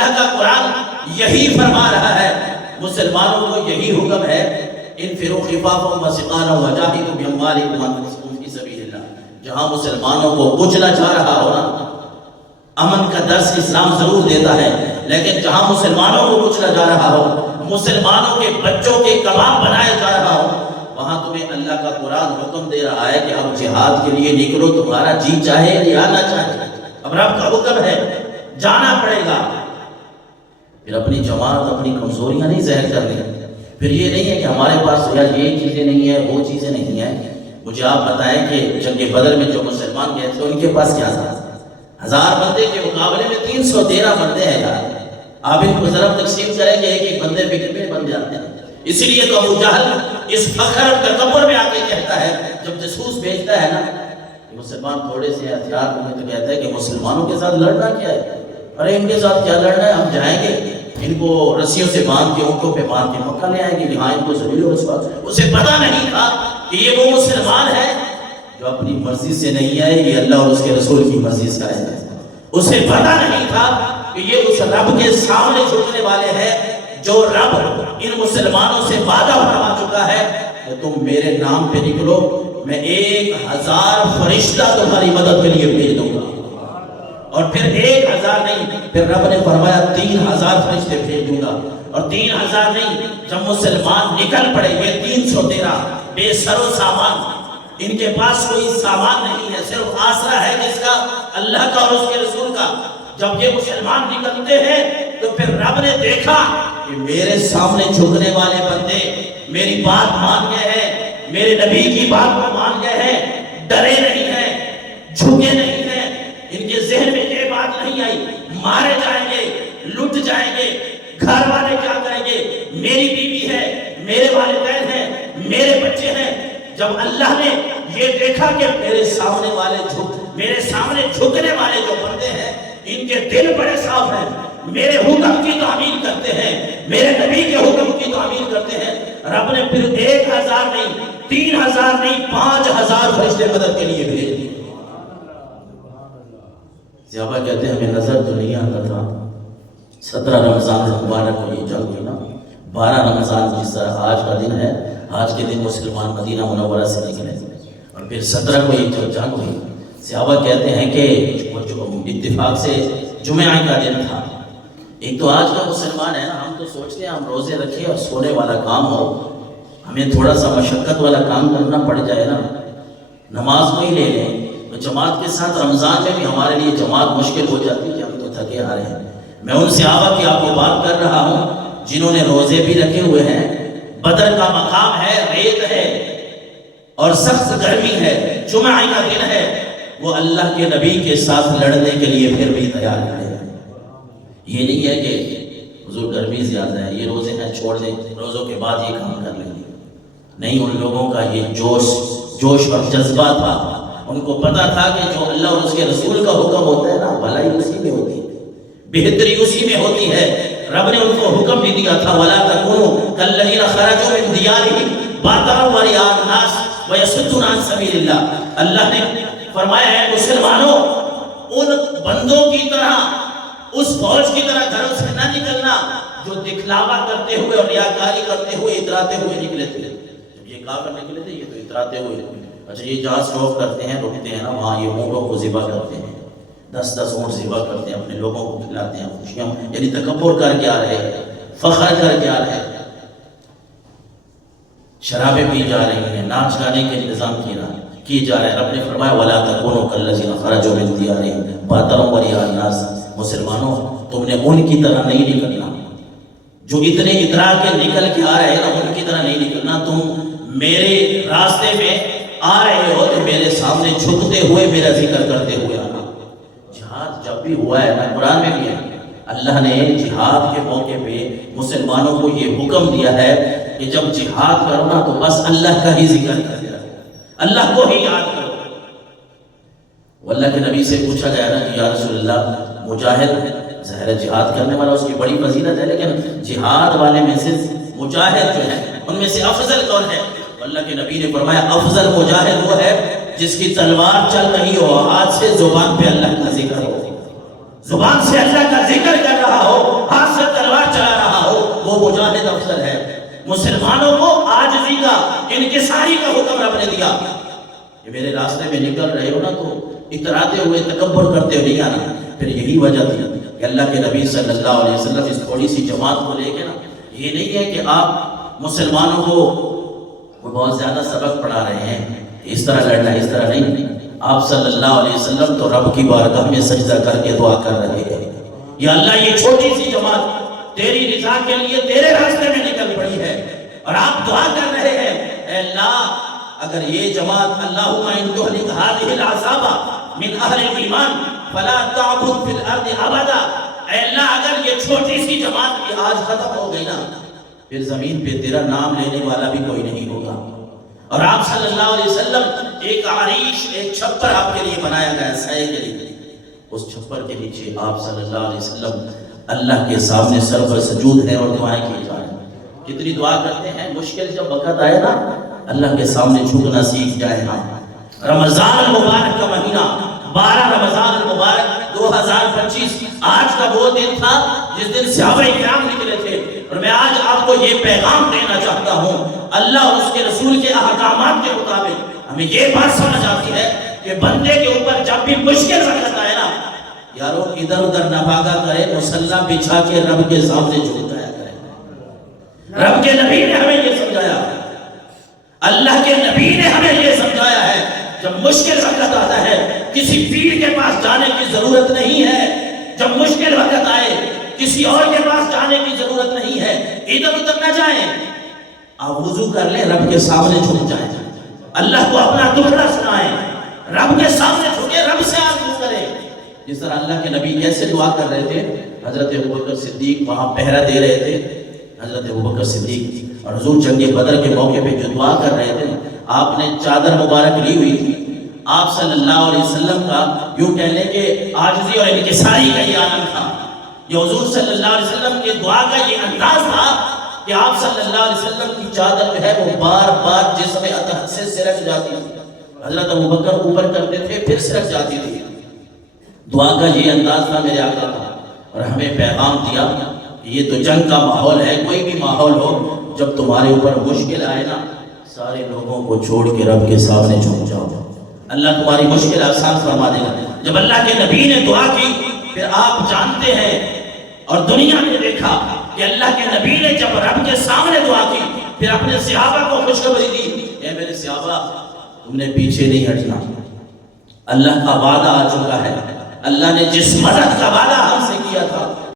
اللہ کا قرآن یہی فرما رہا ہے، مسلمانوں کو یہی حکم ہے، انفروا خفافا وثقالا وجاہدوا باموالکم وانفسکم فی سبیل اللہ۔ جہاں مسلمانوں کو کچلا جا رہا ہو نا، امن کا درس اسلام ضرور دیتا ہے، لیکن جہاں مسلمانوں کو کچلا جا رہا ہو، مسلمانوں کے بچوں کے کباب بنائے جا رہا ہو، وہاں تمہیں اللہ کا قرآن حکم دے رہا ہے کہ اب جہاد کے لیے نکلو، تمہارا جی چاہے یا نہ چاہے، اب رب کا حکم ہے، جانا پڑے گا۔ پھر اپنی جماعت اپنی کمزوریاں نہیں ظاہر کر رہی، پھر یہ نہیں ہے کہ ہمارے پاس یار یہ چیزیں نہیں ہیں وہ چیزیں نہیں ہیں۔ مجھے آپ بتائیں کہ جنگ بدر میں جو مسلمان گئے تھے ان کے پاس کیا تھا؟ 1000 بندے کے مقابلے میں 313 بندے ہیں یار۔ آپ ان کو ضرب تقسیم کریں گے ایک ایک بندے پہ کتنے بندے آتے ہیں؟ اس لیے تو ابو جہل اس فخر اور تکبر میں آ کے کہتا ہے، جب جاسوس بھیجتا ہے نا کہ مسلمان تھوڑے سے ہتھیار میں، تو کہتا ہے کہ مسلمانوں کے ساتھ لڑنا کیا ہے؟ ارے ان کے ساتھ کیا لڑنا ہے، ہم جائیں گے ان کو رسیوں سے باندھ کے اونٹوں پہ باندھ کے مکہ لے آئیں گے، یہاں ان کو ذلیل و رسوا۔ اسے پتہ نہیں تھا کہ یہ وہ مسلمان ہے جو اپنی مرضی سے نہیں آئے، یہ اللہ اور اس کے رسول کی مرضی سے آئے ہیں۔ اسے پتہ نہیں تھا کہ یہ اس رب کے سامنے جھکنے والے ہیں جو رب ان مسلمانوں سے وعدہ فرما چکا ہے کہ تم میرے نام پہ نکلو، میں 1000 فرشتہ تمہاری مدد کے لیے بھیج دوں گا۔ اور پھر 1000 نہیں، پھر رب نے فرمایا 3000 فرشتے بھیج دوں گا۔ اور 3000 نہیں، جب مسلمان نکل پڑے یہ 313 بے سر و سامان، ان کے پاس کوئی سامان نہیں ہے، صرف آسرا ہے جس کا اللہ کا اور اس کے رسول کا۔ جب یہ مسلمان نکلتے ہیں تو پھر رب نے دیکھا کہ میرے سامنے جھکنے والے بندے میری بات مان گئے ہیں، میرے نبی کی بات کو مان گئے ہیں، ڈرے نہیں ہیں، جھکے نہیں ہیں، ان کے ذہن میں یہ بات نہیں آئی مارے جائیں گے، لٹ جائیں گے، گھر والے کیا کریں گے، میری بیوی ہے، میرے والدین ہیں، میرے بچے ہیں۔ جب اللہ نے یہ دیکھا کہ میرے سامنے جھکنے والے جو بندے ہیں ان کے دل بڑے صاف ہیں، میرے حکم کی تعمیل کرتے ہیں، میرے نبی کے حکم کی تعمیل کرتے ہیں، رب نے پھر 1000 نہیں، 3000 نہیں، 5000 فرشتے مدد کے لیے بھیج دیے۔ صحابہ کہتے ہیں ہمیں نظر تو نہیں آتا تھا، 17 رمضان مبارک کو یہ جنگ ہوئی نا، 12 رمضان جس طرح آج کا دن ہے، آج کے دن مسلمان مدینہ منورہ سے نکلے، اور پھر 17 کو یہ جو جنگ ہوئی۔ صحابہ کہتے ہیں کہ جو اتفاق سے جمعہ کا دن تھا۔ ایک تو آج کا مسلمان ہے نا، ہم تو سوچتے ہیں ہم روزے رکھیں اور سونے والا کام ہو، ہمیں تھوڑا سا مشقت والا کام کرنا پڑ جائے نا، نماز کو ہی لے لیں تو جماعت کے ساتھ رمضان میں بھی ہمارے لیے جماعت مشکل ہو جاتی ہے کہ ہم تو تھکے آ رہے ہیں۔ میں ان صحابہ کی آپ کو بات کر رہا ہوں جنہوں نے روزے بھی رکھے ہوئے ہیں، بدر کا مقام ہے، ریت ہے اور سخت گرمی ہے، جمعہ کا دن ہے، وہ اللہ کے نبی کے ساتھ لڑنے کے لیے پھر بھی تیار کھڑے ہیں۔ یہ نہیں ہے کہ حضور گرمی زیادہ ہے، یہ روزے ہیں چھوڑ دیں، روزوں کے بعد یہ کام کر لیں گے، نہیں۔ ان لوگوں کا یہ جوش اور جذبہ تھا، ان کو پتا تھا کہ جو اللہ اور اس کے رسول کا حکم ہوتا ہے نا، بھلائی اسی میں ہوتی ہے، بہتری اسی میں ہوتی ہے۔ رب نے ان کو حکم بھی دیا تھا وَلَا تَكُونُوا كَالَّذِينَ خَرَجُوا مِن دِيَارِهِمْ بَاطِرًا وَرِئَاءَ النَّاسِ وَيَصُدُّونَ عَن سَبِيلِ اللَّهِ۔ اللہ نے فرمایا ہے مسلمانوں، ان بندوں کی طرح، اس فوج کی طرح گھروں سے نہ نکلنا جو دکھلاوا کرتے ہوئے اور ریاکاری کرتے ہوئے اتراتے ہوئے نکلے تھے۔ جب یہ کافر نکلے تھے یہ تو اتراتے ہوئے، اچھا یہ جہاں اسٹاپ کرتے ہیں رکتے ہیں نا، وہاں یہ اونٹوں کو ذبح کرتے ہیں، 10 اونٹ ذبح کرتے ہیں، اپنے لوگوں کو کھلاتے ہیں، خوشیاں، یعنی تکبر کر کے آ رہے ہیں، فخر کر کے آ رہے ہیں، شرابیں پی جا رہی ہیں، ناچ گانے کے انتظام کی جا رہے ہیں۔ رب نے فرمایا وَلَا تَكُونُوا كَالَّذِينَ خَرَجُوا مِن دِيَارِهِمْ بَاطِرًا وَرِئَاءَ النَّاسِ۔ مسلمانوں تم نے ان کی طرح نہیں نکلنا جو اتنے اترا کے نکل کے آ رہے ہیں نا، ان کی طرح نہیں نکلنا۔ تم میرے راستے میں آ رہے ہو تو میرے سامنے جھکتے ہوئے میرا ذکر کرتے ہوئے آنا۔ جہاد جب بھی ہوا ہے نا، قرآن میں بھی ہے، اللہ نے جہاد کے موقع پہ مسلمانوں کو یہ حکم دیا ہے کہ جب جہاد کرو نا تو بس اللہ کا ہی ذکر کرتے رہو، اللہ کو ہی یاد کرو۔ اللہ کے نبی سے پوچھا گیا نا کہ یا رسول اللہ، مجاہد ظاہر جہاد کرنے والا اس کی بڑی فضیلت ہے، لیکن جہاد والے میں سے مجاہد جو ہے ان میں سے افضل کون ہے؟ اللہ کے نبی نے فرمایا افضل مجاہد وہ ہے جس کی تلوار چل رہی ہو، ہاتھ سے زبان پہ اللہ کا ذکر ہو، زبان سے اللہ کا ذکر کر رہا ہو، مسلمانوں کو عاجزی کا، انکساری کا حکم رب نے دیا. یہ میرے راستے میں نکل رہے ہو نا تو اتراتے ہوئے تکبر کرتے ہوئے نہیں آنا. پھر یہی وجہ تھی کہ اللہ کے نبی صلی اللہ علیہ وسلم اس تھوڑی سی جماعت کو لے کے نا، یہ نہیں ہے کہ آپ مسلمانوں کو بہت زیادہ سبق پڑھا رہے ہیں، اس طرح لڑنا، اس طرح نہیں. آپ صلی اللہ علیہ وسلم تو رب کی بارگاہ میں سجدہ کر کے دعا کر رہے ہیں، یا اللہ یہ چھوٹی سی جماعت تیری رضا کے لیے تیرے راستے میں نکل پڑی ہے، اور آپ دعا کر رہے ہیں اے اللہ اگر یہ جماعت اللہم ان تہلک ہذہ العصابہ من اہل ایمان فلا تعبد فی الارض ابدا، اے اللہ اگر یہ چھوٹی سی جماعت بھی آج ختم ہو گئی نا، پھر زمین پہ تیرا نام لینے والا بھی کوئی نہیں ہوگا. اور آپ صلی اللہ علیہ وسلم ایک عریش، ایک چھپر آپ کے لیے بنایا گیا سائے کے لیے، اس چھپر کے نیچے آپ صلی اللہ علیہ وسلم اللہ کے سامنے سر پر سجود ہیں اور دعائیں کی جا رہے ہیں. کتنی دعا کرتے ہیں، مشکل جب وقت آئے نا اللہ کے سامنے جھکنا سیکھ جائے نا. رمضان المبارک کا مہینہ 12 رمضان المبارک 2025 آج کا وہ دن تھا جس دن صحابہ کرام نکلے تھے. اور میں آج آپ کو یہ پیغام دینا چاہتا ہوں، اللہ اور اس کے رسول کے احکامات کے مطابق ہمیں یہ بات سمجھ آتی ہے کہ بندے کے اوپر جب بھی مشکل وقت آئے نا، یارو ادھر ادھر نہ بھاگا کرے، مصلی بچھا کے رب کے سامنے جھک جایا کرے. رب کے نبی نے ہمیں یہ سمجھایا، اللہ کے نبی نے ہمیں یہ سمجھایا ہے جب مشکل وقت آتا ہے کسی پیر کے پاس جانے کی ضرورت نہیں ہے. جب مشکل وقت آئے کسی اور کے پاس جانے کی ضرورت نہیں ہے، ادھر ادھر نہ جائیں، آپ وضو کر لیں، رب کے سامنے جھک جائیں، اللہ کو اپنا دکھڑا سنائیں، رب کے سامنے جھکے، رب سے عرض کریں. جس طرح اللہ کے نبی کیسے دعا کر رہے تھے، حضرت ابوبکر صدیق وہاں پہرا دے رہے تھے. حضرت ابوبکر صدیق اور حضور جنگ بدر کے موقع پہ جو دعا کر رہے تھے، آپ نے چادر مبارک لی ہوئی تھی. آپ صلی اللہ علیہ وسلم کا یوں کہہ لیں کہ عاجزی اور انکساری کا یہ عالم تھا. یہ حضور صلی اللہ علیہ وسلم کے دعا کا یہ انداز تھا کہ آپ صلی اللہ علیہ وسلم کی چادر جو ہے وہ بار بار جسم اطہر سے سرک جاتی تھی. حضرت ابوبکر اوپر کرتے تھے پھر سرک جاتی تھی. دعا کا یہ انداز تھا میرے آقا کا. اور ہمیں پیغام دیا کہ یہ تو جنگ کا ماحول ہے، کوئی بھی ماحول ہو، جب تمہارے اوپر مشکل آئے نا، سارے لوگوں کو چھوڑ کے رب کے سامنے جھک جاؤ، اللہ تمہاری مشکل آسان فرما دے گا. جب اللہ کے نبی نے دعا کی، پھر آپ جانتے ہیں اور دنیا نے دیکھا کہ اللہ کے نبی نے جب رب کے سامنے دعا کی، پھر اپنے صحابہ کو خوشخبری دی، اے میرے صحابہ تم نے پیچھے نہیں ہٹنا، اللہ کا وعدہ آ چکا ہے. اللہ نے جس مدد کا وعدہ ہم سے کیا تھا